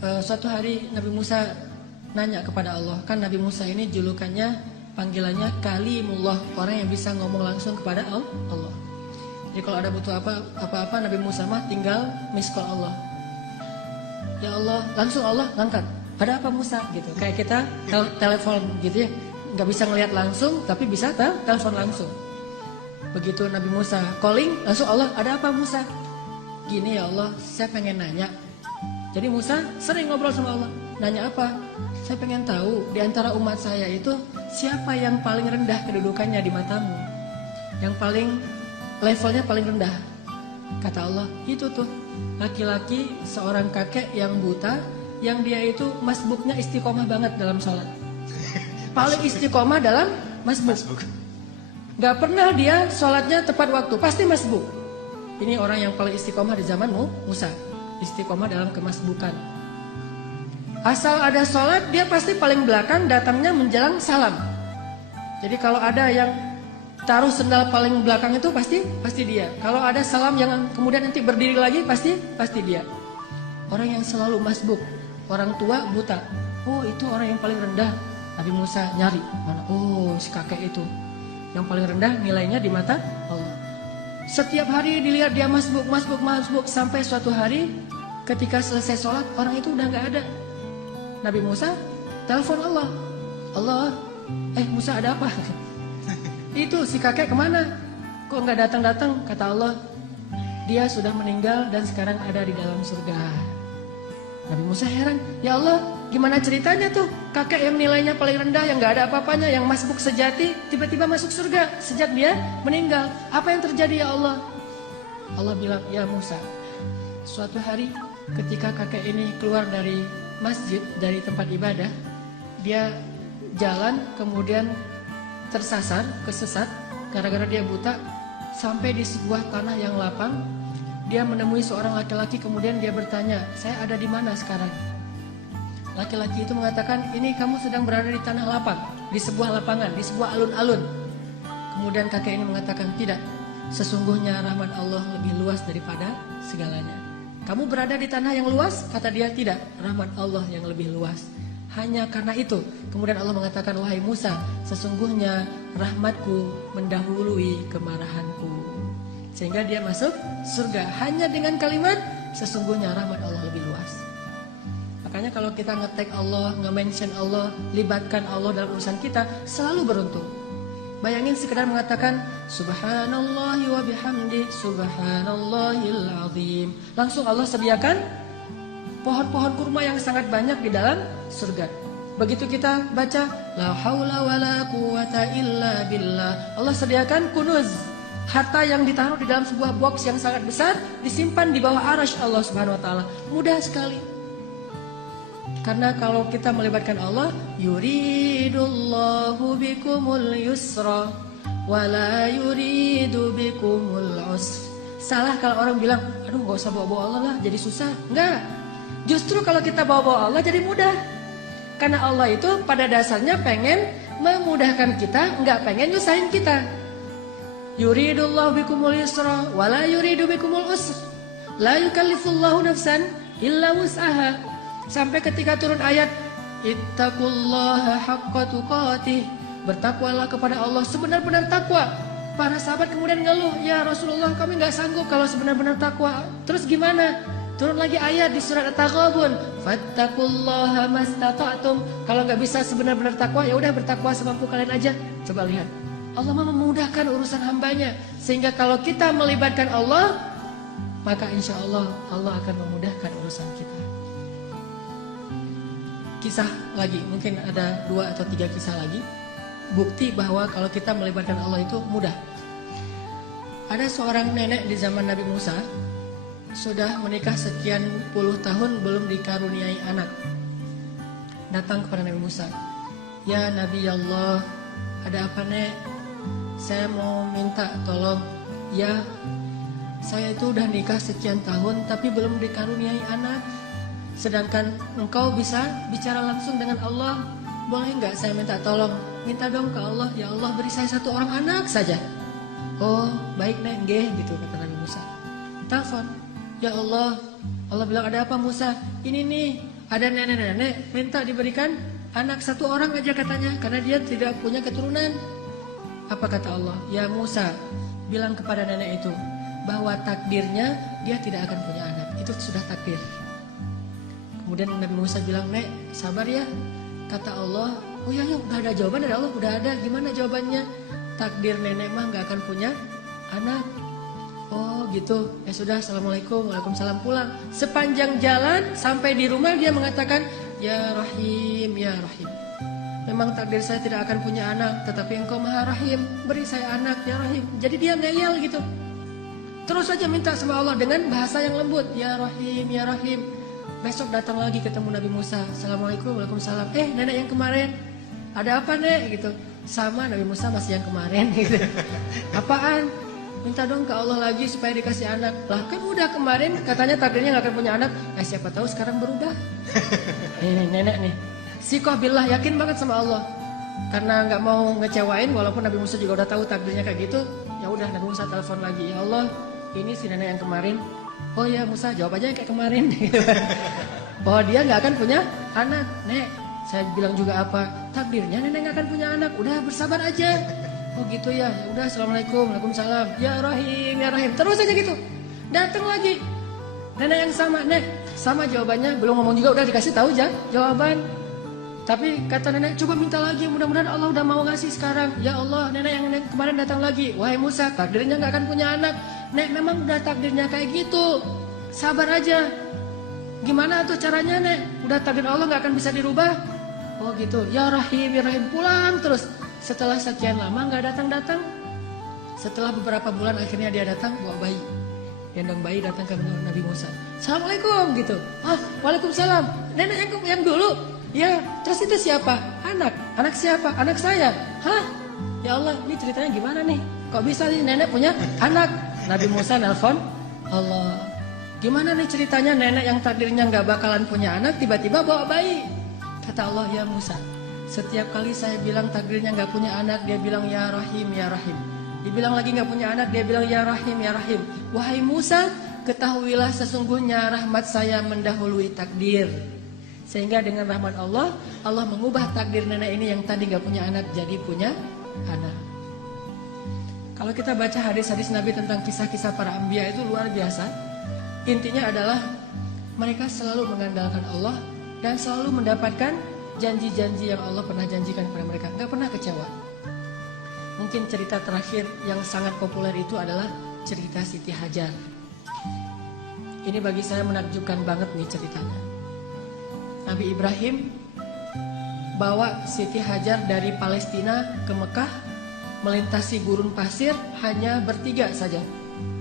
Suatu hari Nabi Musa nanya kepada Allah. Kan Nabi Musa ini julukannya, panggilannya Kalimullah, orang yang bisa ngomong langsung kepada Allah. Jadi kalau ada butuh apa-apa Nabi Musa mah tinggal miss call Allah. Ya Allah, langsung Allah ngangkat. Ada apa Musa gitu. Kayak kita telepon gitu ya. Nggak bisa ngelihat langsung tapi bisa telepon langsung. Begitu Nabi Musa calling, langsung Allah, ada apa Musa? Gini ya Allah, saya pengen nanya. Jadi Musa sering ngobrol sama Allah. Nanya apa? Saya pengen tahu di antara umat saya itu siapa yang paling rendah kedudukannya di matamu? Yang paling levelnya paling rendah. Kata Allah, itu tuh laki-laki seorang kakek yang buta, yang dia itu masbuknya istiqomah banget dalam sholat. Paling istiqomah dalam masbuk. Gak pernah dia sholatnya tepat waktu, pasti masbuk. Ini orang yang paling istiqomah di zamanmu, Musa. Istiqomah dalam kemasbukan. Asal ada sholat, dia pasti paling belakang, datangnya menjelang salam. Jadi kalau ada yang taruh sendal paling belakang itu pasti dia. Kalau ada salam yang kemudian nanti berdiri lagi, pasti dia. Orang yang selalu masbuk, orang tua buta. Oh, itu orang yang paling rendah. Nabi Musa nyari mana? Oh, si kakek itu yang paling rendah nilainya di mata Allah. Setiap hari dilihat dia masbuk sampai suatu hari ketika selesai sholat orang itu udah nggak ada. Nabi Musa telepon Allah. Allah, Musa ada apa? Itu si kakek kemana? Kok nggak datang? Kata Allah, dia sudah meninggal dan sekarang ada di dalam surga. Nabi Musa heran, ya Allah, gimana ceritanya tuh kakek yang nilainya paling rendah, yang nggak ada apa-apanya, yang masbuk sejati, tiba-tiba masuk surga sejak dia meninggal. Apa yang terjadi ya Allah? Allah bilang, ya Musa, suatu hari ketika kakek ini keluar dari masjid, dari tempat ibadah, dia jalan kemudian kesesat gara-gara dia buta, sampai di sebuah tanah yang lapang. Dia menemui seorang laki-laki, kemudian dia bertanya, saya ada di mana sekarang? Laki-laki itu mengatakan, ini kamu sedang berada di tanah lapang, di sebuah lapangan, di sebuah alun-alun. Kemudian kakek ini mengatakan, tidak, sesungguhnya rahmat Allah lebih luas daripada segalanya. Kamu berada di tanah yang luas? Kata dia, tidak, rahmat Allah yang lebih luas. Hanya karena itu, kemudian Allah mengatakan, wahai Musa, sesungguhnya rahmatku mendahului kemarahanku. Sehingga dia masuk surga hanya dengan kalimat, sesungguhnya rahmat Allah lebih luas. Makanya kalau kita nge-tag Allah, nge-mention Allah, libatkan Allah dalam urusan kita, selalu beruntung. Bayangin sekedar mengatakan subhanallahi wa bihamdi subhanallahil azim, langsung Allah sediakan pohon-pohon kurma yang sangat banyak di dalam surga. Begitu kita baca la haula wala quwata illa billah, Allah sediakan kunuz, harta yang ditaruh di dalam sebuah box yang sangat besar, disimpan di bawah arasy Allah Subhanahu wa taala. Mudah sekali. Karena kalau kita melibatkan Allah, yuridullahu bikumul yusra wa la yuridu bikumul usra. Salah kalau orang bilang, aduh gak usah bawa-bawa Allah lah, jadi susah. Enggak. Justru kalau kita bawa-bawa Allah jadi mudah. Karena Allah itu pada dasarnya pengen memudahkan kita, enggak pengen nyusahin kita. Yuridullahu bikumul yusra wa la yuridu bikumul usra. La yukallifullahu nafsan illa wus'aha. Sampai ketika turun ayat ittaqullaha haqqa tuqatih, bertakwalah kepada Allah sebenar-benar takwa. Para sahabat kemudian ngeluh, ya Rasulullah kami nggak sanggup kalau sebenar-benar takwa. Terus gimana? Turun lagi ayat di surat At-Taghabun, fattaqullaha mastata'tum. Kalau nggak bisa sebenar-benar takwa, ya udah bertakwa semampu kalian aja. Coba lihat, Allah memudahkan urusan hambanya, sehingga kalau kita melibatkan Allah, maka insya Allah Allah akan memudahkan urusan kita. Kisah lagi, mungkin ada 2 atau 3 kisah lagi, bukti bahwa kalau kita melibatkan Allah itu mudah. Ada seorang nenek di zaman Nabi Musa, sudah menikah sekian puluh tahun belum dikaruniai anak. Datang kepada Nabi Musa, ya Nabi Allah, ada apa nek? Saya mau minta tolong. Ya, saya itu udah nikah sekian tahun tapi belum dikaruniai anak. Sedangkan engkau bisa bicara langsung dengan Allah. Boleh nggak saya minta tolong? Minta dong ke Allah, ya Allah beri saya 1 orang anak saja. Oh baik nek, nggih gitu kata Nabi Musa. Telepon, ya Allah. Allah bilang, ada apa Musa? Ini nih, Ada nenek-nenek minta diberikan anak 1 orang aja katanya, karena dia tidak punya keturunan. Apa kata Allah? Ya Musa, bilang kepada nenek itu bahwa takdirnya dia tidak akan punya anak. Itu sudah takdir. Kemudian Nabi Musa bilang, Nek, sabar ya. Kata Allah, oh ya, udah ada jawaban dari Allah, udah ada. Gimana jawabannya? Takdir nenek mah gak akan punya anak. Oh gitu, ya sudah, assalamualaikum, waalaikumsalam, pulang. Sepanjang jalan sampai di rumah dia mengatakan, ya Rahim, ya Rahim. Memang takdir saya tidak akan punya anak, tetapi Engkau Maha Rahim, beri saya anak, ya Rahim. Jadi dia ngeyel gitu. Terus saja minta sama Allah dengan bahasa yang lembut, ya Rahim, ya Rahim. Besok datang lagi ketemu Nabi Musa, assalamualaikum, waalaikumsalam. Nenek yang kemarin, ada apa nek? Gitu. Sama Nabi Musa masih yang kemarin gitu. Apaan? Minta dong ke Allah lagi supaya dikasih anak. Lah kan udah kemarin katanya takdirnya gak akan punya anak. Siapa tahu sekarang berubah. Ini nenek nih. Sikoh billah, yakin banget sama Allah. Karena gak mau ngecewain, walaupun Nabi Musa juga udah tahu takdirnya kayak gitu. Ya udah, Nabi Musa telepon lagi. Ya Allah, ini si nenek yang kemarin. Oh ya Musa, jawab aja kayak kemarin. Bahwa dia gak akan punya anak. Nek, saya bilang juga apa? Takdirnya nenek gak akan punya anak. Udah bersabar aja. Oh gitu ya, ya udah, assalamualaikum, waalaikumsalam, ya Rahim, ya Rahim. Terus aja gitu. Datang lagi nenek yang sama, nek, sama jawabannya. Belum ngomong juga udah dikasih tahu jawaban. Tapi kata nenek, coba minta lagi, mudah-mudahan Allah udah mau ngasih sekarang. Ya Allah, nenek yang kemarin datang lagi. Wahai Musa, takdirnya gak akan punya anak. Nek, memang udah takdirnya kayak gitu. Sabar aja. Gimana tuh caranya nek? Udah takdir Allah gak akan bisa dirubah. Oh gitu, ya Rahim, ya Rahim. Pulang terus. Setelah sekian lama gak datang-datang. Setelah beberapa bulan akhirnya dia datang bawa bayi. Gendong bayi datang ke Nabi Musa. Assalamualaikum gitu. Waalaikumsalam. Nenek yang dulu. Ya, terus itu siapa? Anak. Anak siapa? Anak saya. Hah? Ya Allah, ini ceritanya gimana nih? Kok bisa nih nenek punya anak? Nabi Musa nelpon Allah. Gimana nih ceritanya nenek yang takdirnya gak bakalan punya anak tiba-tiba bawa bayi? Kata Allah, ya Musa, setiap kali saya bilang takdirnya gak punya anak, dia bilang ya Rahim, ya Rahim. Dibilang lagi gak punya anak, dia bilang ya Rahim, ya Rahim. Wahai Musa, ketahuilah sesungguhnya rahmat saya mendahului takdir. Sehingga dengan rahmat Allah, Allah mengubah takdir nenek ini yang tadi gak punya anak jadi punya anak. Kalau kita baca hadis-hadis Nabi tentang kisah-kisah para anbiya itu luar biasa. Intinya adalah mereka selalu mengandalkan Allah dan selalu mendapatkan janji-janji yang Allah pernah janjikan kepada mereka. Gak pernah kecewa. Mungkin cerita terakhir yang sangat populer itu adalah cerita Siti Hajar. Ini bagi saya menakjubkan banget nih ceritanya. Nabi Ibrahim bawa Siti Hajar dari Palestina ke Mekah, melintasi gurun pasir hanya bertiga saja.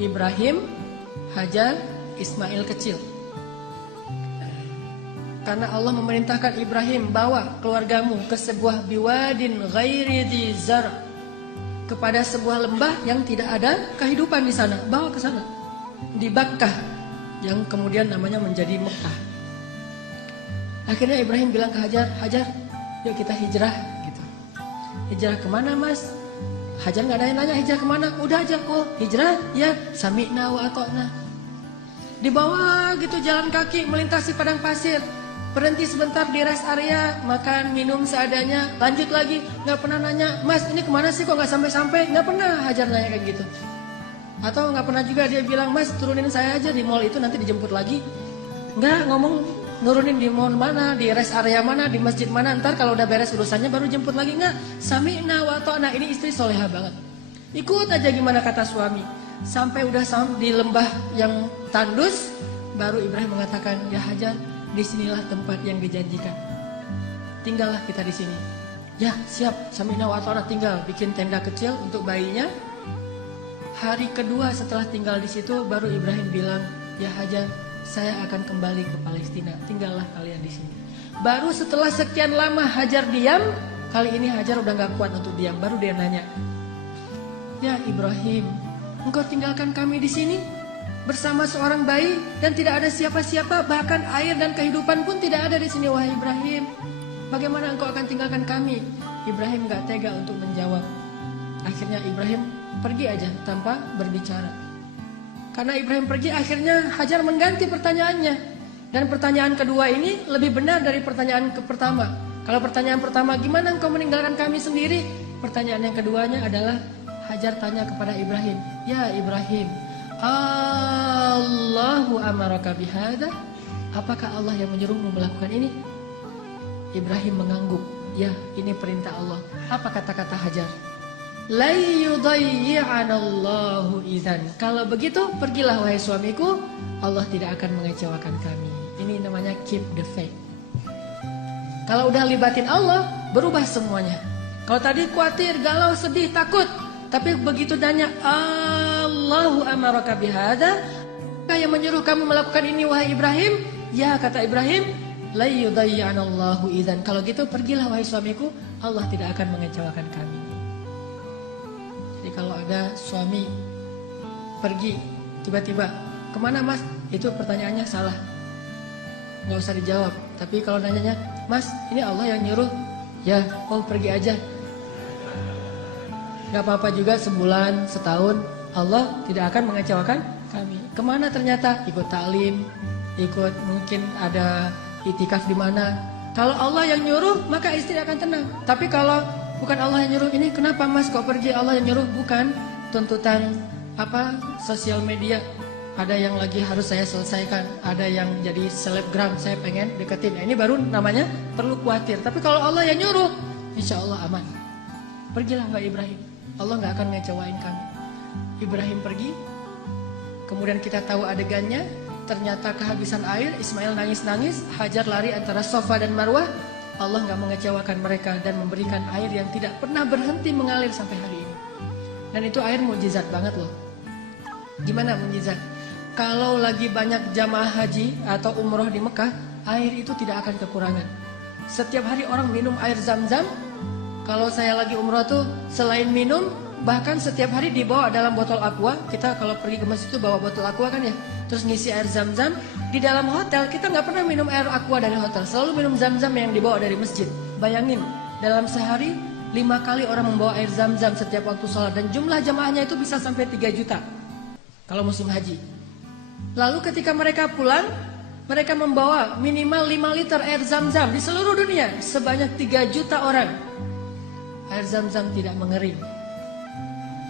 Ibrahim, Hajar, Ismail kecil. Karena Allah memerintahkan Ibrahim, bawa keluargamu ke sebuah biwadin ghairi dzi zar', kepada sebuah lembah yang tidak ada kehidupan di sana. Bawa ke sana. Di Bakkah, yang kemudian namanya menjadi Mekah. Akhirnya Ibrahim bilang ke Hajar, Hajar, yuk kita hijrah gitu. Hijrah kemana mas? Hajar gak ada yang nanya hijrah kemana. Udah aja, oh hijrah ya sami'na wa ata'na. Di bawah gitu jalan kaki melintasi padang pasir. Berhenti sebentar di rest area, makan, minum seadanya, lanjut lagi. Gak pernah nanya, mas ini kemana sih kok gak sampai-sampai? Gak pernah Hajar nanya kayak gitu. Atau gak pernah juga dia bilang, mas turunin saya aja di mall itu nanti dijemput lagi. Gak ngomong nurunin di mall mana, di rest area mana, di masjid mana, ntar kalau udah beres urusannya baru jemput lagi. Nggak, sami'na wa ta'na. Ini istri soleha banget. Ikut aja gimana kata suami. Sampai udah di lembah yang tandus, baru Ibrahim mengatakan, ya Hajar, disinilah tempat yang dijanjikan. Tinggallah kita di sini. Ya siap, sami'na wa ta'na. Tinggal bikin tenda kecil untuk bayinya. Hari kedua setelah tinggal di situ, baru Ibrahim bilang, ya Hajar, saya akan kembali ke Palestina, tinggallah kalian di sini. Baru setelah sekian lama Hajar diam, kali ini Hajar udah gak kuat untuk diam. Baru dia nanya, ya Ibrahim, engkau tinggalkan kami di sini bersama seorang bayi dan tidak ada siapa-siapa, bahkan air dan kehidupan pun tidak ada di sini. Wahai Ibrahim, bagaimana engkau akan tinggalkan kami? Ibrahim gak tega untuk menjawab. Akhirnya Ibrahim pergi aja tanpa berbicara. Karena Ibrahim pergi, akhirnya Hajar mengganti pertanyaannya. Dan pertanyaan kedua ini lebih benar dari pertanyaan pertama. Kalau pertanyaan pertama, gimana engkau meninggalkan kami sendiri? Pertanyaan yang keduanya adalah Hajar tanya kepada Ibrahim, ya Ibrahim, Allahu amaraka bihada? Apakah Allah yang menyuruhmu melakukan ini? Ibrahim mengangguk, ya ini perintah Allah. Apa kata-kata Hajar? La yudayyi'anallahu idzan. Kalau begitu pergilah wahai suamiku, Allah tidak akan mengecewakan kami. Ini namanya keep the faith. Kalau udah libatin Allah, berubah semuanya. Kalau tadi khawatir, galau, sedih, takut, tapi begitu nanya Allahu amaraka bihada, yang menyuruh kamu melakukan ini wahai Ibrahim? Ya kata Ibrahim, la yudayyi'anallahu idzan. Kalau gitu pergilah wahai suamiku, Allah tidak akan mengecewakan kami. Jadi kalau ada suami pergi tiba-tiba, kemana mas? Itu pertanyaannya salah, nggak usah dijawab. Tapi kalau nanyanya, mas ini Allah yang nyuruh, ya oh pergi aja. Gak apa-apa juga sebulan, setahun, Allah tidak akan mengecewakan kami. Kemana ternyata? Ikut taklim, ikut mungkin ada itikaf di mana. Kalau Allah yang nyuruh, maka istri akan tenang. Tapi kalau bukan Allah yang nyuruh, ini kenapa mas kok pergi? Allah yang nyuruh, bukan tuntutan sosial media. Ada yang lagi harus saya selesaikan, ada yang jadi selebgram, saya pengen deketin. Nah, ini baru namanya perlu khawatir. Tapi kalau Allah yang nyuruh, insya Allah aman. Pergilah Mbak Ibrahim, Allah gak akan ngecewain kamu. Ibrahim pergi, kemudian kita tahu adegannya, ternyata kehabisan air, Ismail nangis-nangis, Hajar lari antara Safa dan Marwah. Allah gak mengecewakan mereka dan memberikan air yang tidak pernah berhenti mengalir sampai hari ini. Dan itu air mukjizat banget loh. Gimana mukjizat? Kalau lagi banyak jamaah haji atau umroh di Mekah, air itu tidak akan kekurangan. Setiap hari orang minum air Zam-Zam. Kalau saya lagi umroh tuh selain minum, bahkan setiap hari dibawa dalam botol aqua. Kita kalau pergi ke masjid itu bawa botol aqua kan ya, terus ngisi air Zam-Zam. Di dalam hotel kita nggak pernah minum air aqua dari hotel, selalu minum Zam-Zam yang dibawa dari masjid. Bayangin, dalam sehari 5 kali orang membawa air Zam-Zam setiap waktu sholat, dan jumlah jamaahnya itu bisa sampai 3 juta kalau musim haji. Lalu ketika mereka pulang, mereka membawa minimal 5 liter air Zam-Zam di seluruh dunia, sebanyak 3 juta orang. Air Zam-Zam tidak mengering,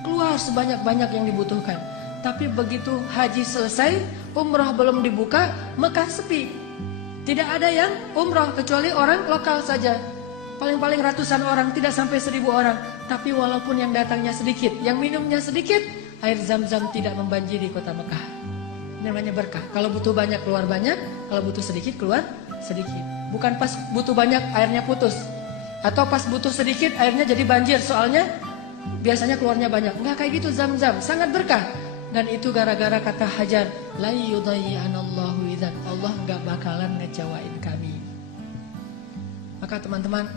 keluar sebanyak-banyak yang dibutuhkan. Tapi begitu haji selesai, umrah belum dibuka, Mekah sepi. Tidak ada yang umrah kecuali orang lokal saja. Paling-paling ratusan orang, tidak sampai 1000 orang. Tapi walaupun yang datangnya sedikit, yang minumnya sedikit, air Zam-Zam tidak membanjiri kota Mekah. Ini namanya berkah. Kalau butuh banyak keluar banyak, kalau butuh sedikit keluar sedikit. Bukan pas butuh banyak airnya putus, atau pas butuh sedikit airnya jadi banjir, soalnya biasanya keluarnya banyak. Enggak kayak gitu Zam-Zam, sangat berkah. Dan itu gara-gara kata Hajar, la yudayyi'anallahu idzan. Allah enggak bakalan ngecewain kami. Maka teman-teman,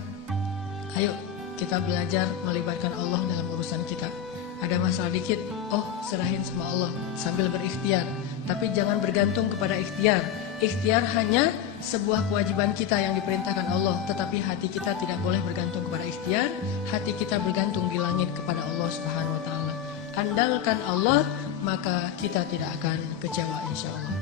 ayo kita belajar melibatkan Allah dalam urusan kita. Ada masalah dikit, oh serahin sama Allah sambil berikhtiar. Tapi jangan bergantung kepada ikhtiar. Ikhtiar hanya sebuah kewajiban kita yang diperintahkan Allah. Tetapi hati kita tidak boleh bergantung kepada ikhtiar. Hati kita bergantung di langit kepada Allah Subhanahu wa ta'ala. Andalkan Allah, maka kita tidak akan kecewa insya Allah.